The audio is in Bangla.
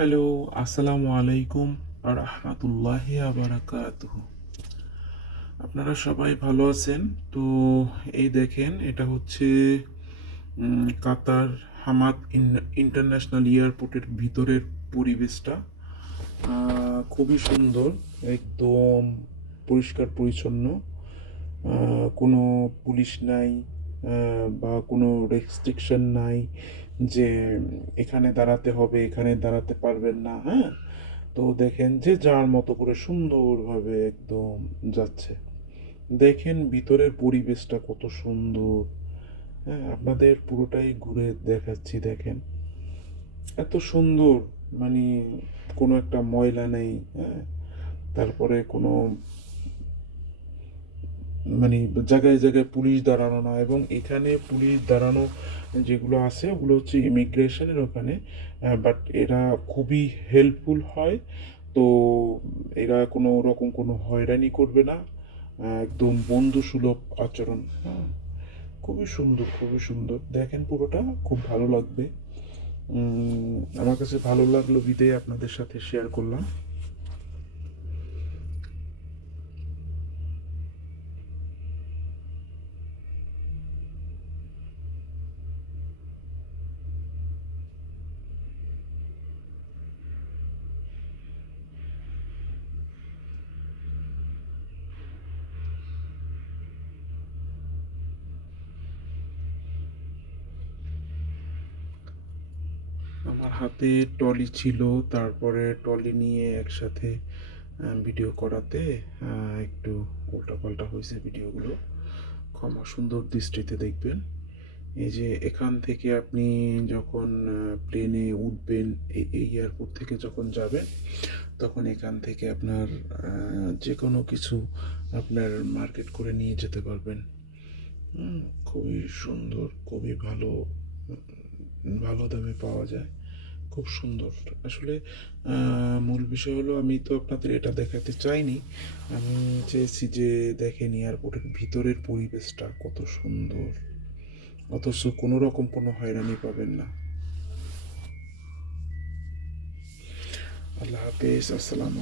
হ্যালো, আসসালামু আলাইকুম রাহমাতুল্লাহি ওয়া বারাকাতুহু। আপনারা সবাই ভালো আছেন? তো এই দেখেন, এটা হচ্ছে কাতার হামাদ ইন্টারন্যাশনাল এয়ারপোর্টের ভিতরের পরিবেশটা। খুবই সুন্দর, একদম পরিষ্কার পরিচ্ছন্ন। কোনো পুলিশ নাই, বা কোনো রেস্ট্রিকশন নাই যে এখানে দাঁড়াতে হবে, এখানে দাঁড়াতে পারবেন না। হ্যাঁ, তো দেখেন যে যার মতো করে সুন্দরভাবে একদম যাচ্ছে। দেখেন ভিতরের পরিবেশটা কত সুন্দর। হ্যাঁ, আপনাদের পুরোটাই ঘুরে দেখাচ্ছি। দেখেন এত সুন্দর, মানে কোনো একটা ময়লা নেই। হ্যাঁ, তারপরে কোনো মানে জায়গায় জায়গায় পুলিশ দাঁড়ানো না, এবং এখানে পুলিশ দাঁড়ানো যেগুলো আছে ওগুলো হচ্ছে ইমিগ্রেশনের ওখানে। বাট এরা খুবই হেল্পফুল হয়। তো এরা কোনো রকম কোনো হয়রানি করবে না। একদম বন্ধুসুলভ আচরণ। হ্যাঁ, খুবই সুন্দর, খুবই সুন্দর। দেখেন পুরোটা খুব ভালো লাগবে। আমার কাছে ভালো লাগলো বিদায় আপনাদের সাথে শেয়ার করলাম। আমার হাতে ট্রলি ছিল, তারপরে ট্রলি নিয়ে একসাথে ভিডিও করাতে একটু উল্টাপাল্টা হয়েছে ভিডিওগুলো। ক্ষমা সুন্দর দৃষ্টিতে দেখবেন। এই যে এখান থেকে আপনি যখন প্লেনে উঠবেন, এই এয়ারপোর্ট থেকে যখন যাবেন, তখন এখান থেকে আপনার যে কোনো কিছু আপনার মার্কেট করে নিয়ে যেতে পারবেন। হুম, খুবই সুন্দর, খুবই ভালো, ভালো দামে পাওয়া যায়। খুব সুন্দর। আসলে মূল বিষয় হলো, আমি তো আপনাদের এটা দেখাতে চাইনি। আমি চেয়েছি যে দেখেন এয়ারপোর্টের ভিতরের পরিবেশটা কত সুন্দর, অথচ কোনো রকম কোনো হয়রানি পাবেন না। আল্লাহ হাফেজ, আসসালাম।